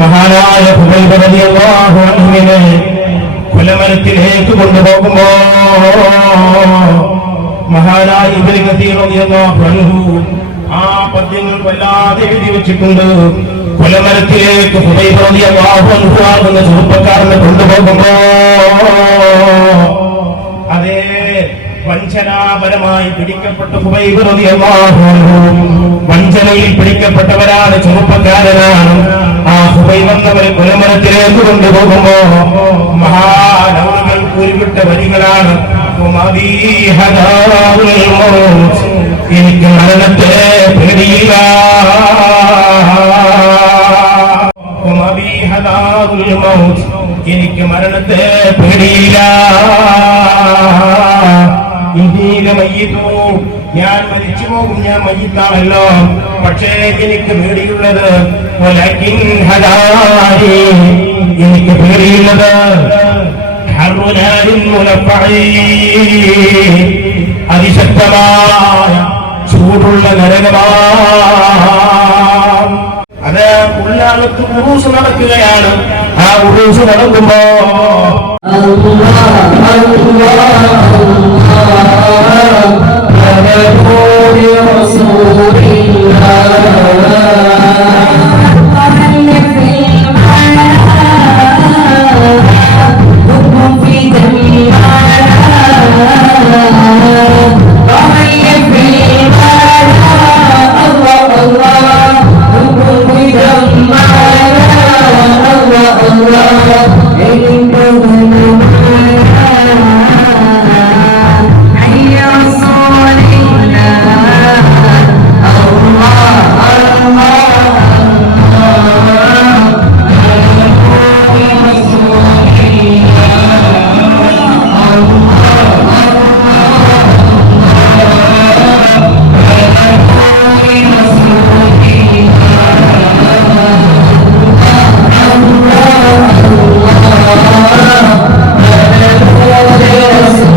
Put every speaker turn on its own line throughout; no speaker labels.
മഹാനായ അൻഹുവിനെ കുലമരത്തിലേക്ക് കൊണ്ടുപോകുമ്പോ മഹാനായ അൻഹു ആ പദ്യങ്ങൾ വല്ലാതെ എഴുതി വെച്ചിട്ടുണ്ട്. കുലമരത്തിലേക്ക് ഹുബൈബ റളിയല്ലാഹു അൻഹു ആകുന്ന ചെറുപ്പക്കാരനെ കൊണ്ടുപോകുമ്പോ അതേ വഞ്ചനാപരമായി പിടിക്കപ്പെട്ട ഹുബൈബ് റളിയല്ലാഹു അൻഹു വഞ്ചനയിൽ പിടിക്കപ്പെട്ടവരാണ് ചെറുപ്പക്കാരനാണ് ആ ഹുബൈബ് എന്നവരെ കുലമരത്തിലേക്ക് കൊണ്ടുപോകുമ്പോ മഹാനവറുകൾ ഉരുവിട്ട വരികളാണ്. എനിക്ക് മരണത്തെ പേടിയില്ല. എനിക്ക് മരണത്തെ പേടിയില്ല ഞാൻ മരിച്ചു പോകും ഞാൻ മയ്യത്താണല്ലോ പക്ഷേ എനിക്ക് പേടിയുള്ളത്. എനിക്ക് പേടിയുള്ളത്. അതിശക്തമായ ചൂടുള്ള നരകമാണ് അത് ഉള്ളാകത്ത് ഉറൂസ് നടക്കുകയാണ് ആ ഉറൂസ് നടക്കുമ്പോ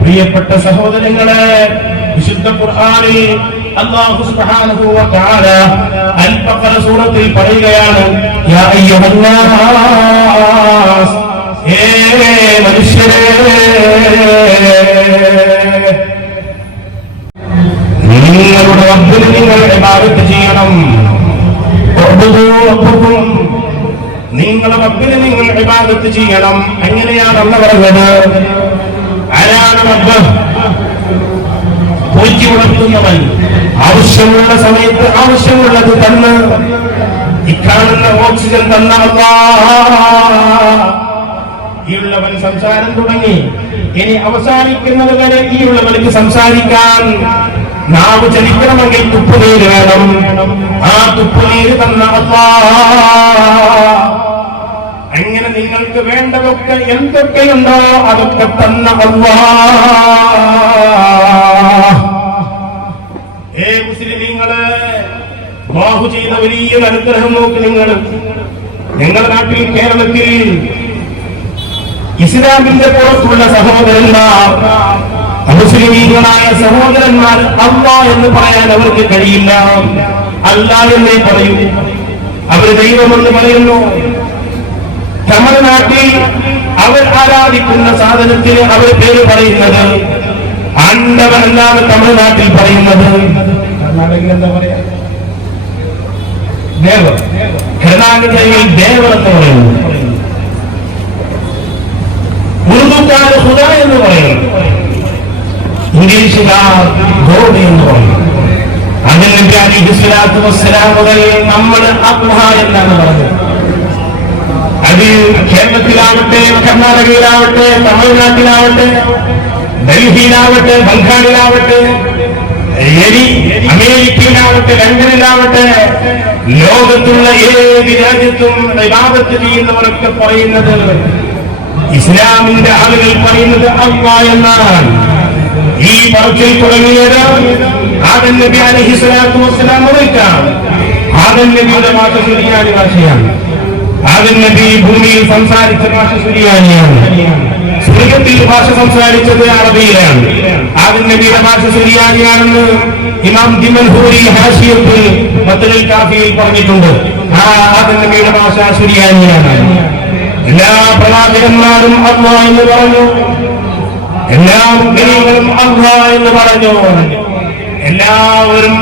പ്രിയപ്പെട്ട സഹോദരങ്ങളെ വിശുദ്ധ ഖുർആനിൽ അല്ലാഹു സുബ്ഹാനഹു വ തആല അൽ ബഖറ സൂറത്തിൽ പറയുകയാണ് യാ അയ്യുഹന്നാസ് ഏ മനുഷ്യരേ നിങ്ങളുടെ റബ്ബിനെ നിങ്ങൾ ഇബാദത്ത് റബ്ബിന് നിങ്ങൾ വിവാദത്ത് ചെയ്യണം. എങ്ങനെയാണ് അന്ന് പറഞ്ഞത്? ആരാണ് റബ്ബ്? പൂച്ചി ഉണർത്തുന്നവൻ. ആവശ്യമുള്ള സമയത്ത് ആവശ്യമുള്ളത് തന്ന്. ഇക്കാണുന്ന ഓക്സിജൻ തന്ന ഈയുള്ളവൻ സംസാരം തുടങ്ങി. ഇനി അവസാനിക്കുന്നത് വരെ ഈ ഉള്ളവർക്ക് സംസാരിക്കാൻ നാവ് ചലിക്കണമെങ്കിൽ തുപ്പുനീര് വേണം. ആ തുപ്പുനീര് തന്ന അല്ലാ അങ്ങനെ നിങ്ങൾക്ക് വേണ്ടതൊക്കെ എന്തൊക്കെയുണ്ടോ അതൊക്കെ തന്ന അള്ളാ. ഏ മുസ്ലിമീങ്ങൾ ബാഹു ചെയ്ത വലിയൊരു അനുഗ്രഹം നോക്ക് നിങ്ങൾ. നിങ്ങളുടെ നാട്ടിൽ കേരളത്തിൽ ഇസ്ലാമിന്റെ പുറത്തുള്ള സഹോദരന്മാർ മുസ്ലിമീങ്ങളായ സഹോദരന്മാർ അല്ല എന്ന് പറയാൻ അവർക്ക് കഴിയില്ല. അല്ല എന്നേ പറയൂ. അവർ ദൈവമെന്ന് പറയുന്നു. തമിഴ്നാട്ടിൽ അവർ ആരാധിക്കുന്ന സാധനത്തിന് അവർ പേര് പറയുന്നത് ആണ്ടവൻ എന്നാണ് തമിഴ്നാട്ടിൽ പറയുന്നത്. കർണാടകയിൽ എന്താ പറയാ? ദേവർ. കർണാടകയിൽ ദേവർ എന്ന് പറയുന്നു. ഉറുദുക്കാർ ഹുദ എന്ന് പറയുന്നു. ഇംഗ്ലീഷുകാർ ഗോഡ് എന്ന് പറയുന്നു. അതിന് നബി അലൈഹി സ്വലാത്തു വസ്സലാം മുതൽ നമ്മൾ അബ്ഹ എന്നാണ് പറഞ്ഞത് അത് കേരളത്തിലാവട്ടെ കർണാടകയിലാവട്ടെ തമിഴ്നാട്ടിലാവട്ടെ ഡൽഹിയിലാവട്ടെ ബംഗാളിലാവട്ടെ അമേരിക്കയിലാവട്ടെ ലണ്ടനിലാവട്ടെ ലോകത്തുള്ള ഏത് രാജ്യത്തും വിവാദത്ത് ചെയ്യുന്നവരൊക്കെ പറയുന്നത് ഇസ്ലാമിന്റെ ആളുകൾ പറയുന്നത് അമ്മ എന്നാണ്. ഈ പറച്ചിൽ തുടങ്ങിയത് ആദൻ നബി അലഹിസ്ലാത്തു വസ്സലാം മുതൽക്കാണ്. ആദൻ നബിയുടെ ഭാഷ ശരിയായ ഭാഷയാണ് ആദൻ നബി ഭൂമിയിൽ സംസാരിച്ച ഭാഷ സുരിയാനിയാണ് സ്വർഗത്തിൽ ഭാഷ സംസാരിച്ചത് അറബിയിലാണ്. ആദ്യം നബിയുടെ ഭാഷ സുരിയാനിയാണെന്ന് ഇമാം ദിമൻഹൂരി ഹാഷിയത്തിൽ മത്തലിൽ കാഫിയിൽ പറഞ്ഞിട്ടുണ്ട്. ആ ആദ്യം നബിയുടെ ഭാഷ സുരിയാനിയാണ് എല്ലാ പ്രവാചകന്മാരും അമ്മ എന്ന് പറഞ്ഞു. എല്ലാ മുസ്ലിങ്ങളും അമ്മ എന്ന് പറഞ്ഞു. എല്ലാവരും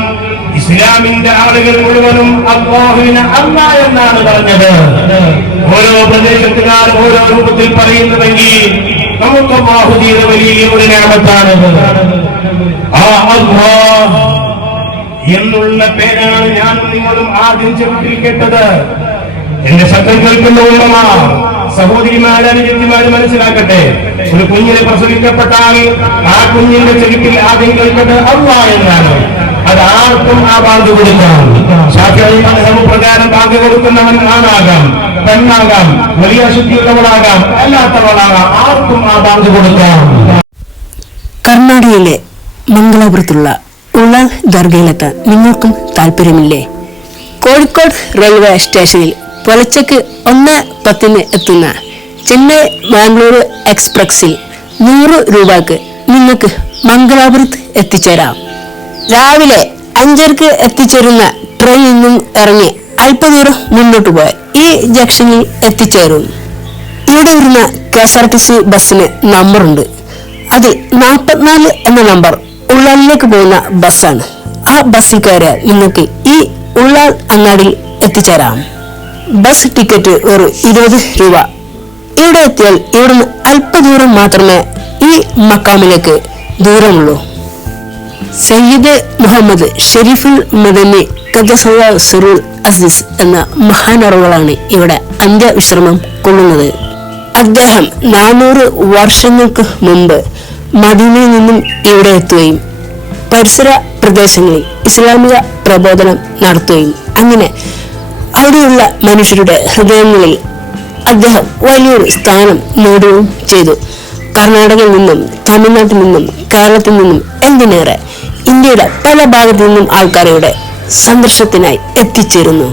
ഇസ്ലാമിന്റെ ആളുകൾ മുഴുവനും അള്ളാഹുവിന് അല്ല എന്നാണ് പറഞ്ഞത്. ഓരോ പ്രദേശത്തുകാർ ഓരോ രൂപത്തിൽ പറയുന്നുവെങ്കിൽ നമുക്ക് അള്ളാഹു ചെയ്ത വലിയ ഒരു നാമത്താണ് ആ എന്നുള്ള പേരാണ് ഞാൻ നിങ്ങളും ആദ്യം ചെറുപ്പിൽ കേട്ടത് എന്റെ ശബ്ദം കേൾക്കുന്ന ഉള്ളമ സഹോദരിമാരെ അനുജന്യമാര് മനസ്സിലാക്കട്ടെ. ഒരു കുഞ്ഞിനെ പ്രസവിക്കപ്പെട്ടാൽ ആ കുഞ്ഞിന്റെ ചെരുപ്പിൽ ആദ്യം കേൾക്കുന്നത് അള്ളാഹ് എന്നാണ്. അത് ആർക്കും ആ ബാങ്ക് കൊടുക്കാം. പ്രകാരം ബാങ്ക് കൊടുക്കുന്നവൻ ആണാകാം പെണ്ണാകാം വലിയ ശുദ്ധിയുള്ളവളാകാം അല്ലാത്തവളാകാം ആർക്കും ആ ബാങ്ക് കൊടുക്കാം.
കർണാടകയിലെ മംഗലാപുരത്തുള്ള ഉള്ളാൾ ദർഗയിലെത്താൻ നിങ്ങൾക്കും താല്പര്യമില്ലേ കോഴിക്കോട് റെയിൽവേ സ്റ്റേഷനിൽ പുലച്ചക്ക് ഒന്ന് പത്തിന് എത്തുന്ന ചെന്നൈ ബാംഗ്ലൂർ എക്സ്പ്രസിൽ നൂറ് രൂപക്ക് നിങ്ങൾക്ക് മംഗലാപുരത്ത് എത്തിച്ചേരാം. രാവിലെ അഞ്ചരക്ക് എത്തിച്ചേരുന്ന ട്രെയിനിൽ നിന്നും ഇറങ്ങി അല്പദൂരം മുന്നോട്ട് പോയാൽ ഈ ജംഗ്ഷനിൽ എത്തിച്ചേരും. ഇവിടെ വരുന്ന K S R T C ബസ്സിന് നമ്പറുണ്ട് അതിൽ നാൽപ്പത്തിനാല് എന്ന നമ്പർ ഉള്ളാലിലേക്ക് പോകുന്ന ബസ്സാണ്. ആ ബസ്സിൽ കയറിയാൽ നിങ്ങൾക്ക് ഈ ഉള്ളാൽ അങ്ങാടിയിൽ എത്തിച്ചേരാം. ബസ് ടിക്കറ്റ് ഒരു ഇരുപത് രൂപ. ഇവിടെ എത്തിയാൽ ഇവിടുന്ന് അല്പദൂരം മാത്രമേ ഈ മക്കാമിലേക്ക് ദൂരമുള്ളൂ. സയ്യിദ് മുഹമ്മദ് ഷെരീഫുൽ മദനി ഖദ്ദസല്ലാ സുറുൽ അസീസ് എന്ന മഹാനറവുകളാണ് ഇവിടെ അന്ത്യവിശ്രമം കൊള്ളുന്നത്. അദ്ദേഹം നാനൂറ് വർഷങ്ങൾക്ക് മുമ്പ് മദീനയിൽ നിന്നും ഇവിടെ എത്തുകയും പരിസര പ്രദേശങ്ങളിൽ ഇസ്ലാമിക പ്രബോധനം നടത്തുകയും അങ്ങനെ അവിടെയുള്ള മനുഷ്യരുടെ ഹൃദയങ്ങളിൽ അദ്ദേഹം വലിയൊരു സ്ഥാനം നേടുകയും ചെയ്തു. കർണാടകയിൽ നിന്നും തമിഴ്നാട്ടിൽ നിന്നും കേരളത്തിൽ നിന്നും എന്തിനേറെ ഇന്ത്യയുടെ പല ഭാഗത്തു നിന്നും ആൾക്കാർ സന്ദർശനത്തിനായി എത്തിച്ചേരുന്നു.